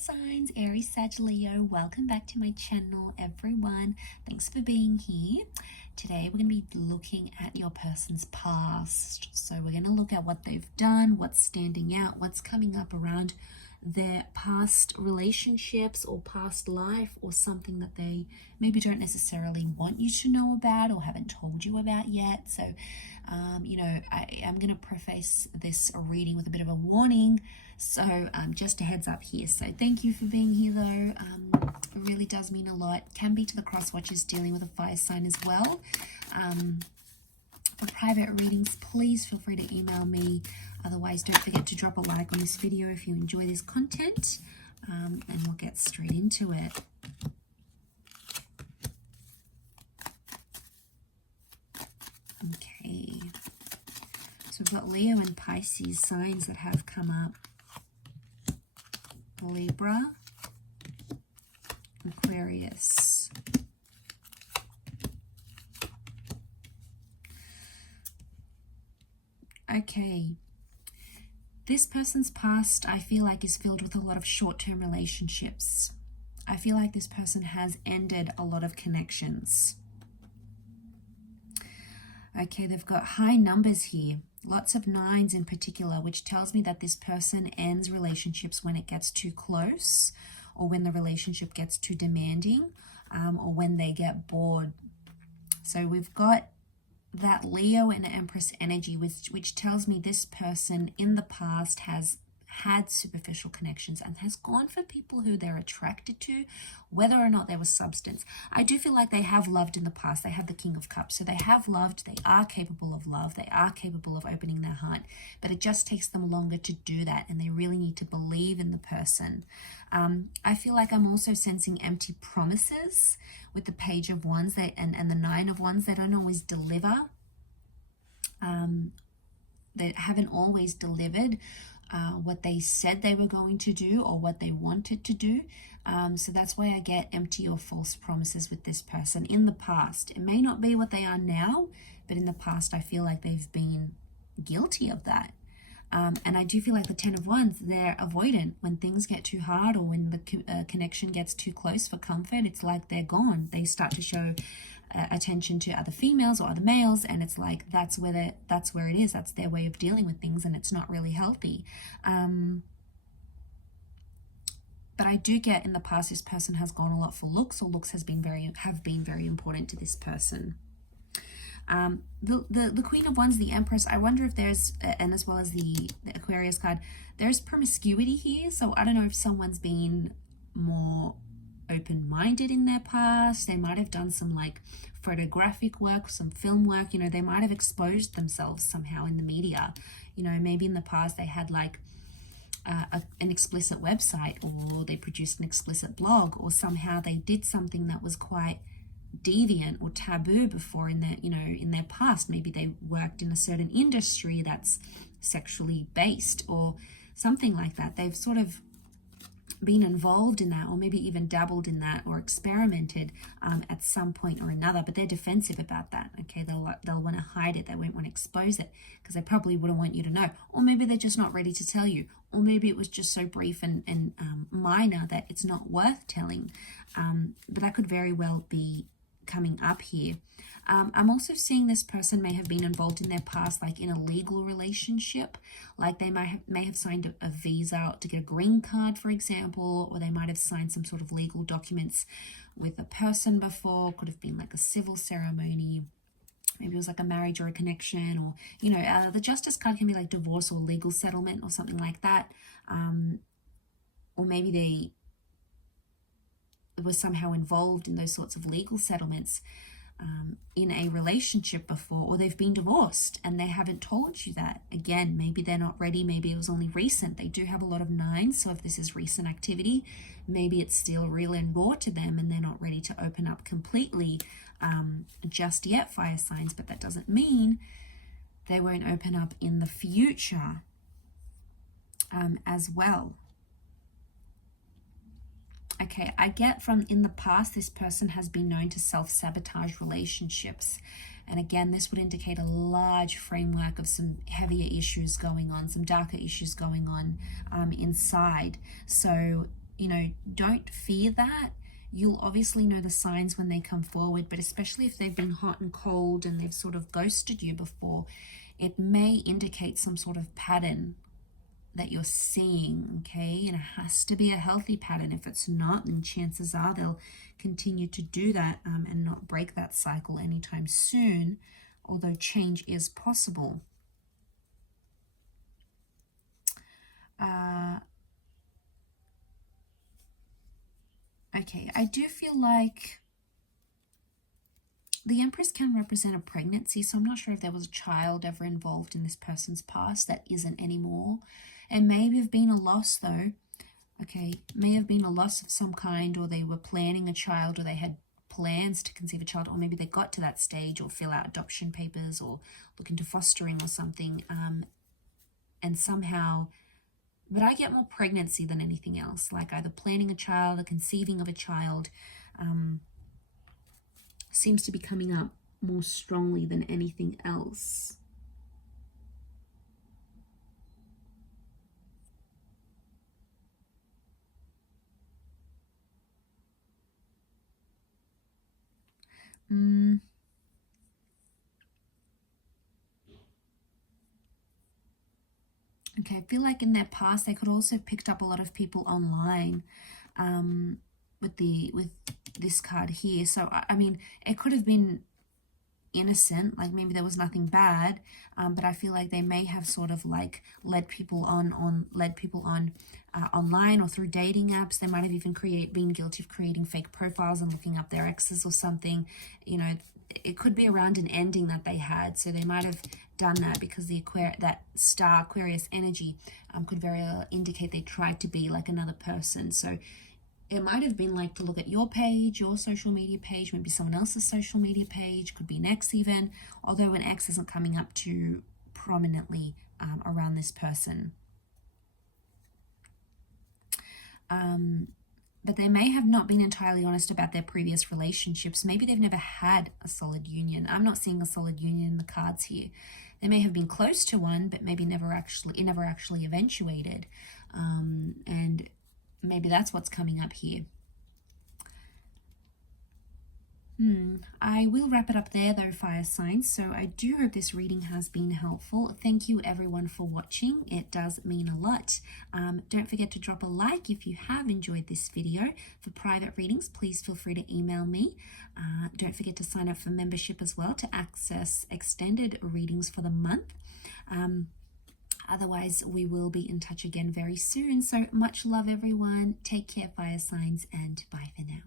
signs, Aries, Sag, Leo. Welcome back to my channel, everyone. Thanks for being here. Today we're going to be looking at your person's past. So we're going to look at what they've done, what's standing out, what's coming up around their past relationships or past life, or something that they maybe don't necessarily want you to know about or haven't told you about yet. So I'm going to preface this reading with a bit of a warning, so just a heads up here. So thank you for being here though. It really does mean a lot. Can be to the cross watchers dealing with a fire sign as well. For private readings, please feel free to email me. Otherwise, don't forget to drop a like on this video if you enjoy this content, and we'll get straight into it. Okay, so we've got Leo and Pisces signs that have come up. Libra, Aquarius. Okay, this person's past, I feel like, is filled with a lot of short-term relationships. I feel like this person has ended a lot of connections. Okay, they've got high numbers here, lots of 9s in particular, which tells me that this person ends relationships when it gets too close, or when the relationship gets too demanding, or when they get bored. So we've got that Leo and Empress energy, which tells me this person in the past has had superficial connections and has gone for people who they're attracted to, whether or not there was substance. I do feel like they have loved in the past. They have the King of Cups, so they have loved. They are capable of love. They are capable of opening their heart, but it just takes them longer to do that, and they really need to believe in the person. I feel like I'm also sensing empty promises with the Page of Wands and the Nine of Wands. They don't always deliver. They haven't always delivered what they said they were going to do or what they wanted to do. So that's why I get empty or false promises with this person in the past. It may not be what they are now, but in the past I feel like they've been guilty of that. And I do feel like the 10 of Wands, they're avoidant. When things get too hard or when the connection gets too close for comfort, it's like they're gone. They start to show attention to other females or other males, and it's like that's where it is. That's their way of dealing with things, and it's not really healthy. But I do get in the past this person has gone a lot for looks, or looks have been very important to this person. The Queen of Wands, the Empress, I wonder if there's, and as well as the Aquarius card, there's promiscuity here. So I don't know if someone's been more open-minded in their past. They might have done some like photographic work, some film work, they might have exposed themselves somehow in the media. Maybe in the past they had like an explicit website, or they produced an explicit blog, or somehow they did something that was quite deviant or taboo before in their past. Maybe they worked in a certain industry that's sexually based or something like that. They've sort of been involved in that, or maybe even dabbled in that, or experimented at some point or another, but they're defensive about that. Okay, they'll want to hide it. They won't want to expose it because they probably wouldn't want you to know, or maybe they're just not ready to tell you, or maybe it was just so brief and minor that it's not worth telling. But that could very well be coming up here. I'm also seeing this person may have been involved in their past, like in a legal relationship, like they may have signed a visa to get a green card, for example, or they might have signed some sort of legal documents with a person before. Could have been like a civil ceremony. Maybe it was like a marriage or a connection, or the Justice card can be like divorce or legal settlement or something like that. Or maybe they were somehow involved in those sorts of legal settlements in a relationship before, or they've been divorced and they haven't told you that. Again, maybe they're not ready. Maybe it was only recent. They do have a lot of 9s, so if this is recent activity, maybe it's still real and raw to them and they're not ready to open up completely just yet, fire signs. But that doesn't mean they won't open up in the future as well. Okay, I get from in the past, this person has been known to self-sabotage relationships. And again, this would indicate a large framework of some heavier issues going on, some darker issues going on inside. So don't fear that. You'll obviously know the signs when they come forward, but especially if they've been hot and cold and they've sort of ghosted you before, it may indicate some sort of pattern that you're seeing, okay? And it has to be a healthy pattern. If it's not, then chances are they'll continue to do that and not break that cycle anytime soon, although change is possible. Okay, I do feel like the Empress can represent a pregnancy, so I'm not sure if there was a child ever involved in this person's past that isn't anymore. It may have been a loss though. Okay, may have been a loss of some kind, or they were planning a child, or they had plans to conceive a child, or maybe they got to that stage, or fill out adoption papers, or look into fostering or something, and somehow, but I get more pregnancy than anything else, like either planning a child or conceiving of a child, seems to be coming up more strongly than anything else. Okay, I feel like in their past they could also have picked up a lot of people online with this card here. So I mean, it could have been innocent, like maybe there was nothing bad, but I feel like they may have sort of like led people on online or through dating apps. They might have even been guilty of creating fake profiles and looking up their exes or something. It could be around an ending that they had, so they might have done that because that star Aquarius energy could very well indicate they tried to be like another person. So it might have been like to look at your page, your social media page, maybe someone else's social media page, could be an ex even, although an ex isn't coming up too prominently around this person. But they may have not been entirely honest about their previous relationships. Maybe they've never had a solid union. I'm not seeing a solid union in the cards here. They may have been close to one, but maybe it never actually eventuated. And maybe that's what's coming up here. I will wrap it up there though, fire signs. So I do hope this reading has been helpful. Thank you everyone for watching. It does mean a lot. Don't forget to drop a like if you have enjoyed this video. For private readings, please feel free to email me. Don't forget to sign up for membership as well to access extended readings for the month. Otherwise, we will be in touch again very soon. So much love everyone. Take care, fire signs, and bye for now.